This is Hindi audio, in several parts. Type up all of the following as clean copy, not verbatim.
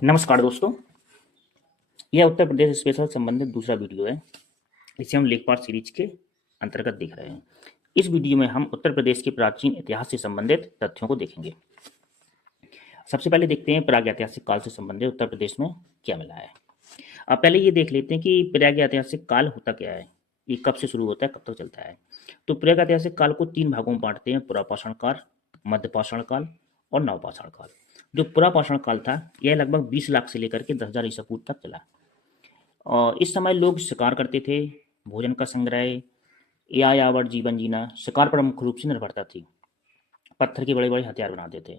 नमस्कार दोस्तों। यह उत्तर प्रदेश स्पेशल संबंधित दूसरा वीडियो है। इसे हम लेखपाल सीरीज के अंतर्गत देख रहे हैं। इस वीडियो में हम उत्तर प्रदेश के प्राचीन इतिहास से संबंधित तथ्यों को देखेंगे। सबसे पहले देखते हैं प्रागैतिहासिक काल से संबंधित उत्तर प्रदेश में क्या मिला है। अब पहले ये देख लेते हैं कि प्रागैतिहासिक काल होता क्या है, ये कब से शुरू होता है, कब तक चलता है। तो प्रागैतिहासिक काल को तीन भागों में बांटते हैं: पुरापाषाण काल, मध्यपाषाण काल और नवपाषाण काल। जो पुरापाषाण काल था यह लगभग 20 लाख से लेकर के 10,000 ईसा पूर्व तक चला। और इस समय लोग शिकार करते थे, भोजन का संग्रह, यायावर जीवन जीना, शिकार पर मुख्य रूप से निर्भरता थी। पत्थर के बड़े बड़े हथियार बनाते थे।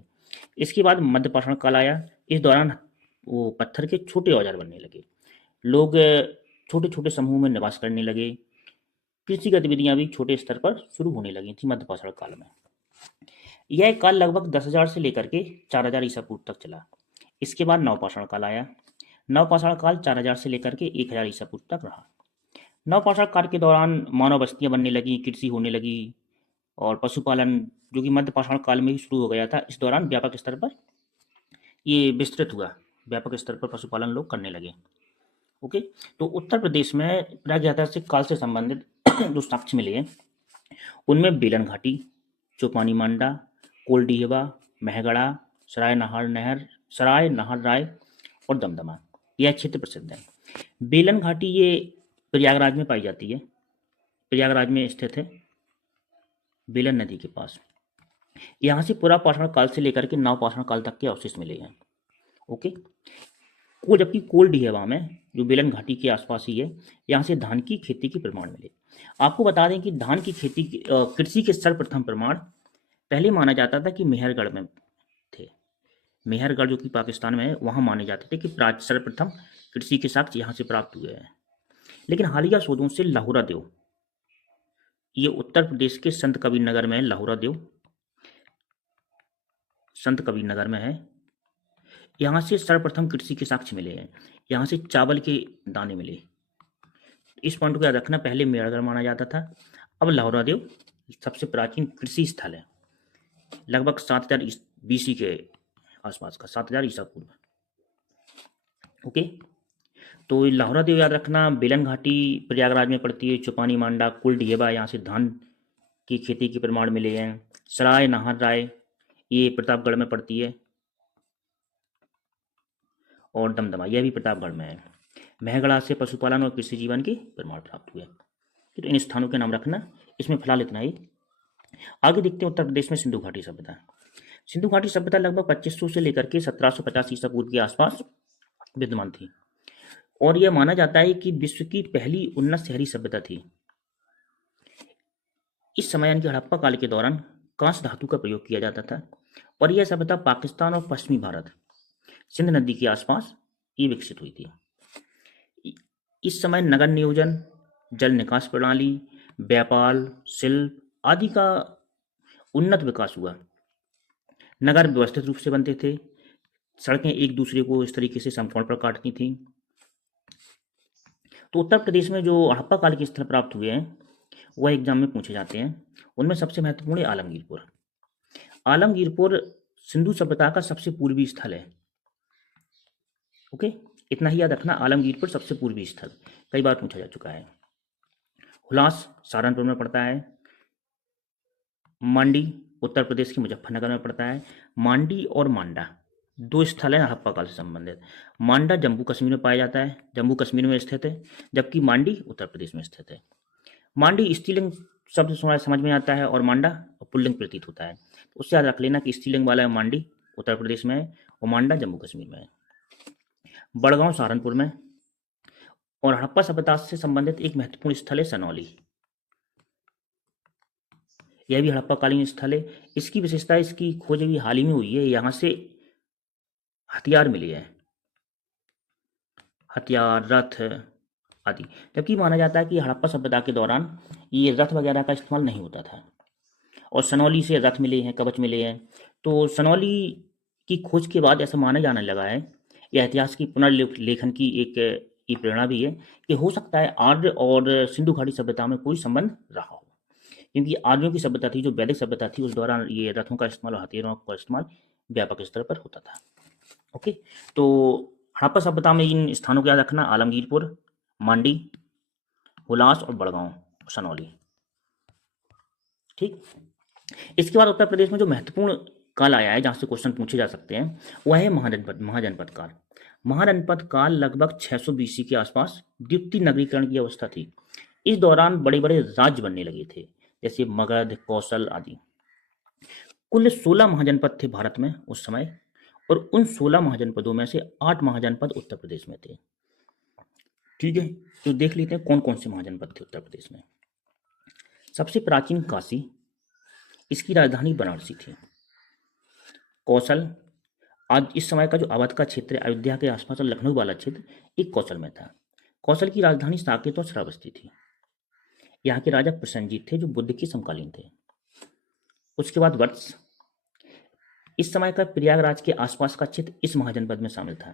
इसके बाद मध्यपाषाण काल आया। इस दौरान वो पत्थर के छोटे औजार बनने लगे। लोग छोटे छोटे समूह में निवास करने लगे। कृषि गतिविधियां भी छोटे स्तर पर शुरू होने लगी थी मध्यपाषाण काल में। यह काल लगभग 10,000 से लेकर के 4,000 ईसा पूर्व तक चला। इसके बाद नवपाषाण काल आया। नवपाषाण काल 4,000 से लेकर के 1,000 ईसा पूर्व तक रहा। नवपाषाण काल के दौरान मानव बस्तियां बनने लगी, कृषि होने लगी और पशुपालन, जो कि मध्यपाषाण काल में ही शुरू हो गया था, इस दौरान व्यापक स्तर पर ये विस्तृत हुआ। व्यापक स्तर पर पशुपालन लोग करने लगे। ओके। तो उत्तर प्रदेश में प्रागैतिहासिक काल से संबंधित जो साक्ष्य मिले हैं उनमें बेलन घाटी, चौपानी मांडा, कोलडीहवा, महगढ़ा, सराय नाहर राय और दमदमा, यह क्षेत्र प्रसिद्ध है। बेलन घाटी ये प्रयागराज में पाई जाती है। प्रयागराज में स्थित है, बेलन नदी के पास। यहाँ से पुरापाषाण काल से लेकर के नवपाषाण काल तक के अवशेष मिले हैं। ओके। को जबकि कोलडीहवा में, जो बेलन घाटी के आसपास ही है, यहाँ से धान की खेती के प्रमाण मिले। आपको बता दें कि धान की खेती कृषि के सर्वप्रथम प्रमाण पहले माना जाता था कि मेहरगढ़ में थे। मेहरगढ़ जो कि पाकिस्तान में है, वहाँ माने जाते थे कि सर्वप्रथम कृषि के साक्ष्य यहाँ से प्राप्त हुए हैं। लेकिन हालिया शोधों से लाहुरा देव, ये उत्तर प्रदेश के संत कबीर नगर में है। लाहुरा देव संत कबीर नगर में है। यहाँ से सर्वप्रथम कृषि के साक्ष्य मिले हैं। यहाँ से चावल के दाने मिले। इस पॉइंट को याद रखना, पहले मेहरगढ़ माना जाता था, अब लाहुरा देव सबसे प्राचीन कृषि स्थल है। लगभग 7,000 BC के आसपास का, 7,000 ईसा पूर्व। ओके। तो लाहुरा देव याद रखना। बेलन घाटी प्रयागराज में पड़ती है। चौपानी मांडा, कुलडीहवा, यहाँ से धान की खेती के प्रमाण मिले हैं। सराय नाहर राय ये प्रतापगढ़ में पड़ती है और दमदमा यह भी प्रतापगढ़ में है। महगढ़ा से पशुपालन और कृषि जीवन के प्रमाण प्राप्त हुए। तो इन स्थानों के नाम रखना। इसमें फिलहाल इतना ही। आगे देखते हैं उत्तर प्रदेश में सिंधु घाटी सभ्यता। सिंधु घाटी सभ्यता लगभग 2500 से लेकर के 1750 ईसा पूर्व के आसपास विद्यमान थी और यह माना जाता है कि विश्व की पहली उन्नत शहरी सभ्यता थी। इस समय यानी कि हड़प्पा काल के दौरान कांस्य धातु का प्रयोग किया जाता था और यह सभ्यता पाकिस्तान और पश्चिमी भारत, सिंध नदी के आसपास ये विकसित हुई थी। इस समय नगर नियोजन, जल निकास प्रणाली, व्यापार, शिल्प आदि का उन्नत विकास हुआ। नगर व्यवस्थित रूप से बनते थे। सड़कें एक दूसरे को इस तरीके से समकोण पर काटती थी। तो उत्तर प्रदेश में जो हड़प्पा काल के स्थल प्राप्त हुए हैं वह एग्जाम में पूछे जाते हैं। उनमें सबसे महत्वपूर्ण है आलमगीरपुर। आलमगीरपुर सिंधु सभ्यता का सबसे पूर्वी स्थल है। ओके, इतना ही याद रखना, आलमगीरपुर सबसे पूर्वी स्थल कई बार पूछा जा चुका है। हुलास सहारनपुर में पड़ता है। मांडी उत्तर प्रदेश के मुजफ्फरनगर में पड़ता है। मांडी और मांडा दो स्थल हैं हड़प्पा काल से संबंधित। मांडा जम्मू कश्मीर में पाया जाता है, जम्मू कश्मीर में स्थित है, जबकि मांडी उत्तर प्रदेश में स्थित है। मांडी स्त्रीलिंग शब्द समझ में आता है और मांडा पुल्लिंग प्रतीत होता है। तो उससे याद रख लेना कि स्त्रीलिंग वाला है मांडी उत्तर प्रदेश में है और मांडा जम्मू कश्मीर में है। बड़गांव सहारनपुर में। और हड़प्पा सभ्यता से संबंधित एक महत्वपूर्ण स्थल है सनौली। यह भी हड़प्पा कालीन स्थल है। इसकी विशेषता, इसकी खोज अभी हाल ही में हुई है। यहाँ से हथियार मिले हैं, हथियार, रथ आदि। जबकि माना जाता है कि हड़प्पा सभ्यता के दौरान ये रथ वगैरह का इस्तेमाल नहीं होता था। और सनौली से रथ मिले हैं, कवच मिले हैं। तो सनौली की खोज के बाद ऐसा माना जाने लगा है, यह इतिहास की पुनर्लेखन की एक ये प्रेरणा भी है कि हो सकता है आर्य और सिंधु घाटी सभ्यता में कोई संबंध रहा हो। क्योंकि आर्यों की सभ्यता थी, जो वैदिक सभ्यता थी, उस दौरान ये रथों का इस्तेमाल और हथियारों का इस्तेमाल व्यापक स्तर पर होता था। ओके, तो हड़प्पा सभ्यता में इन स्थानों को याद रखना, आलमगीरपुर, मांडी, हुलास और बड़गांव, सनौली। ठीक, इसके बाद उत्तर प्रदेश में जो महत्वपूर्ण काल आया है, जहाँ से क्वेश्चन पूछे जा सकते हैं, वह है महाजनपद काल। महाजनपद काल लगभग 600 बीसी के आसपास द्वितीय नगरीकरण की अवस्था थी। इस दौरान बड़े बड़े राज्य बनने लगे थे, जैसे मगध, कौशल आदि। कुल 16 महाजनपद थे भारत में उस समय, और उन 16 महाजनपदों में से 8 महाजनपद उत्तर प्रदेश में थे। ठीक है, तो देख लेते हैं कौन कौन से महाजनपद थे उत्तर प्रदेश में। सबसे प्राचीन काशी, इसकी राजधानी बनारसी थी। कौशल, आज इस समय का जो अवध का क्षेत्र है, अयोध्या के आसपास और लखनऊ वाला क्षेत्र, एक कौशल में था। कौशल की राजधानी साकेत और श्रावस्ती थी। यहाँ के राजा प्रसेनजीत थे, जो बुद्ध के समकालीन थे। उसके बाद वत्स, इस समय का प्रयागराज के आसपास का क्षेत्र इस महाजनपद में शामिल था,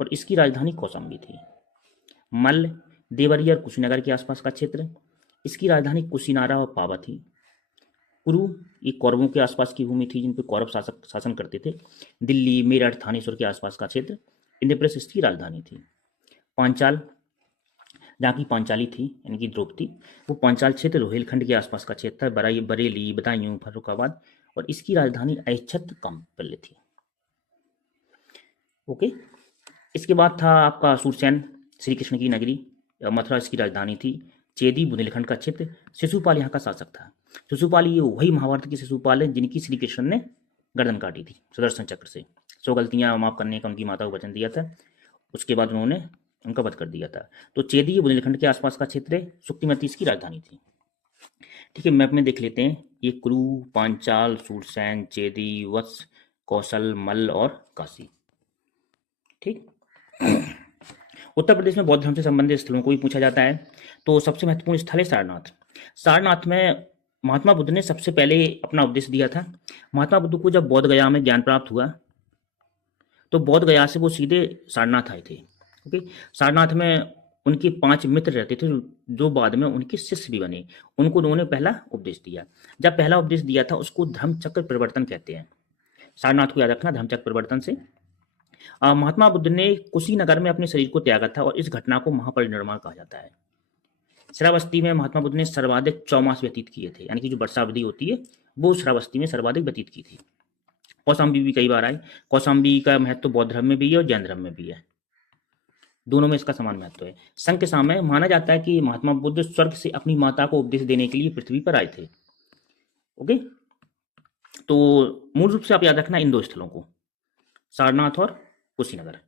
और इसकी राजधानी कौशाम्बी थी। मल्ल, देवरिया और कुशीनगर के आसपास का क्षेत्र, इसकी राजधानी कुशीनारा और पावा थी। कुरु, ये कौरवों के आसपास की भूमि थी, जिन पर कौरव शासन करते थे। दिल्ली, मेरठ, थानेश्वर के आसपास का क्षेत्र इंद्रप्रस्थ इसकी राजधानी थी। पांचाल, जहाँ की पांचाली थी यानी कि द्रौपदी, वो पांचाल क्षेत्र रोहिलखंड के आसपास का क्षेत्र था, बरेली, बदायूं, फर्रुखाबाद, और इसकी राजधानी ऐच्छत्र काम्पल्य थी। ओके, इसके बाद था आपका सूरसेन, श्री कृष्ण की नगरी, मथुरा इसकी राजधानी थी। चेदी, बुंदेलखंड का क्षेत्र। शिशुपाल यहाँ का शासक था। शिशुपाल ये वही महाभारत के शिशुपाल है जिनकी श्री कृष्ण ने गर्दन काटी थी सुदर्शन चक्र से। 100 गलतियां माफ करने का उनकी माता को वचन दिया था, उसके बाद उन्होंने उनका वध कर दिया था। तो चेदी ये बुंदेलखंड के आसपास का क्षेत्र है, सुक्तिमती इसकी राजधानी थी। ठीक है, मैप में देख लेते हैं, ये कुरु, पांचाल, सूरसैन, चेदी, वत्स, कौशल, मल्ल और काशी। ठीक, उत्तर प्रदेश में बौद्ध धर्म से संबंधित स्थलों को भी पूछा जाता है। तो सबसे महत्वपूर्ण स्थल है सारनाथ। सारनाथ में महात्मा बुद्ध ने सबसे पहले अपना उपदेश दिया था। महात्मा बुद्ध को जब बोध गया में ज्ञान प्राप्त हुआ, तो बोध गया से वो सीधे सारनाथ आए थे। ओके, सारनाथ में उनके 5 मित्र रहते थे, जो बाद में उनके शिष्य भी बने। उनको उन्होंने पहला उपदेश दिया। जब पहला उपदेश दिया था, उसको धर्मचक्र परिवर्तन कहते हैं। सारनाथ को याद रखना, धर्मचक्र परिवर्तन से। महात्मा बुद्ध ने कुशीनगर में अपने शरीर को त्यागा था, और इस घटना को महापरिनिर्वाण कहा जाता है। श्रावस्ती में महात्मा बुद्ध ने सर्वाधिक 4 मास व्यतीत किए थे, यानी कि जो वर्षावधि होती है वो श्रावस्ती में सर्वाधिक व्यतीत की थी। कौशाम्बी भी कई बार आए। कौशाम्बी का महत्व बौद्ध धर्म में भी है और जैन धर्म में भी है, दोनों में इसका समान महत्व है। संघ के समय माना जाता है कि महात्मा बुद्ध स्वर्ग से अपनी माता को उपदेश देने के लिए पृथ्वी पर आए थे। ओके, तो मूल रूप से आप याद रखना इन 2 स्थलों को, सारनाथ और कुशीनगर।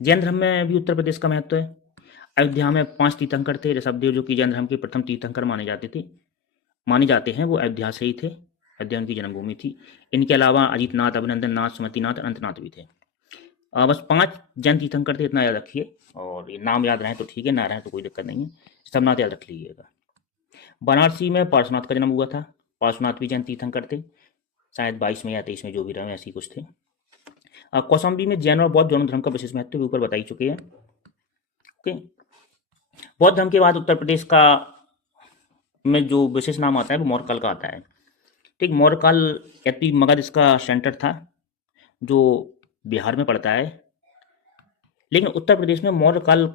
जैन धर्म में भी उत्तर प्रदेश का महत्व है। अयोध्या में 5 तीर्थंकर थे। ऋषभदेव, जो कि जैन धर्म के प्रथम तीर्थंकर माने जाते हैं, वो अयोध्या से ही थे। अयोध्या उनकी जन्मभूमि थी। इनके अलावा अजीतनाथ, अभिनंदन नाथ, सुमतिनाथ, अनंतनाथ भी थे। बस 5 जैन तीर्थंकर थे, इतना याद रखिए। और ये नाम याद रहे तो ठीक है, ना रहे तो कोई दिक्कत नहीं है, सब नाम याद रख लीजिएगा। वाराणसी में पार्श्वनाथ का जन्म हुआ था। पार्श्वनाथ भी जैन तीर्थंकर थे, शायद 22 में या 23 में, जो भी रहे ऐसे ही कुछ थे। कौशाम्बी में जैन और बौद्ध दोनों धर्म का विशेष महत्व ऊपर बता ही चुके हैं। ओके, बौद्ध धर्म के बाद उत्तर प्रदेश का में जो विशेष नाम आता है वो मौर्य काल का आता है। ठीक, मौर्य काल यद्यपि मगध इसका सेंटर था, जो बिहार में पड़ता है, लेकिन उत्तर प्रदेश में मौर्य काल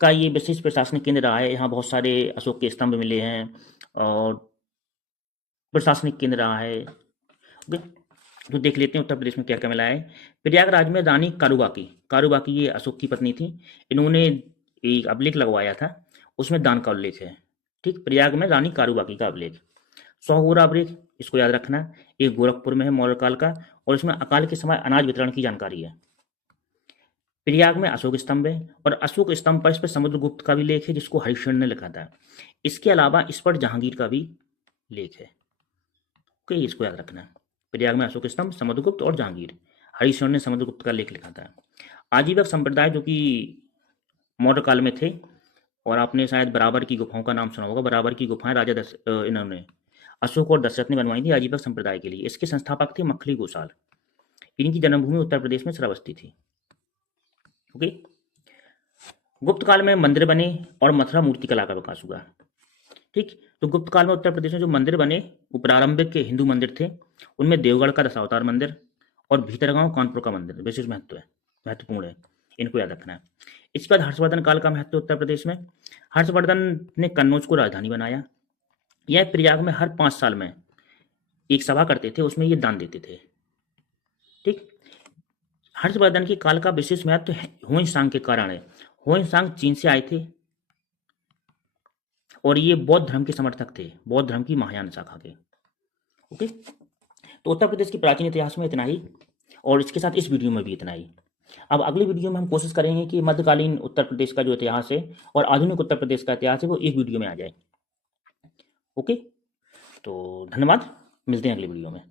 का ये विशेष प्रशासनिक केंद्र रहा है। यहाँ बहुत सारे अशोक के स्तंभ मिले हैं और प्रशासनिक केंद्र रहा है। ओके, तो देख लेते हैं उत्तर प्रदेश में क्या क्या मिला है। प्रयागराज में रानी कारूबाकी ये अशोक की पत्नी थी। इन्होंने एक अभिलेख लगवाया था, उसमें दान का उल्लेख है। ठीक, प्रयाग में रानी कारूबाकी का अभिलेख। सौगोरा अभिलेख, इसको याद रखना, एक गोरखपुर में है मौर्य काल का, और इसमें अकाल के समय अनाज वितरण की जानकारी है। प्रयाग में अशोक स्तंभ है, और अशोक स्तंभ पर इस पर समुद्रगुप्त का भी लेख है, जिसको हरिश्चंद्र ने लिखा था। इसके अलावा इस पर जहांगीर का भी लेख है। ओके, इसको याद रखना। प्रयाग में अशोक स्तंभ, समुद्रगुप्त और जहांगीर। हरिश्चंद्र ने समुद्रगुप्त का लेख लिखा था। आजीवक संप्रदाय, जो कि मौर्य काल में थे, और आपने शायद बराबर की गुफाओं का नाम सुना होगा। बराबर की गुफाएं इन्होंने अशोक और दशरथ ने बनवाई थी आजीवक संप्रदाय के लिए। इसके संस्थापक थे मखली गोसाल। इनकी जन्मभूमि उत्तर प्रदेश में श्रावस्ती थी। ओके, गुप्त काल में मंदिर बने और मथुरा मूर्ति कला का विकास हुआ। ठीक, तो गुप्त काल में उत्तर प्रदेश में जो मंदिर बने वो प्रारंभिक के हिंदू मंदिर थे। उनमें देवगढ़ का दशावतार मंदिर और भीतरगांव कानपुर का मंदिर विशेष महत्वपूर्ण है, इनको याद रखना है। इसके बाद हर्षवर्धन काल का महत्व उत्तर प्रदेश में। हर्षवर्धन ने कन्नौज को राजधानी बनाया। यह प्रयाग में हर 5 साल में एक सभा करते थे, उसमें ये दान देते थे। ठीक। हर्षवर्धन के काल का विशेष महत्व हुइनसांग के कारण है। हुइनसांग चीन से आए थे और ये बौद्ध धर्म के समर्थक थे, बौद्ध धर्म की महायान शाखा के। ओके, तो उत्तर प्रदेश के प्राचीन इतिहास में इतना ही, और इसके साथ इस वीडियो में भी इतना ही। अब अगली वीडियो में हम कोशिश करेंगे कि मध्यकालीन उत्तर प्रदेश का जो इतिहास है और आधुनिक उत्तर प्रदेश का इतिहास है वो एक वीडियो में आ जाए। ओके, तो धन्यवाद, मिलते हैं अगली वीडियो में।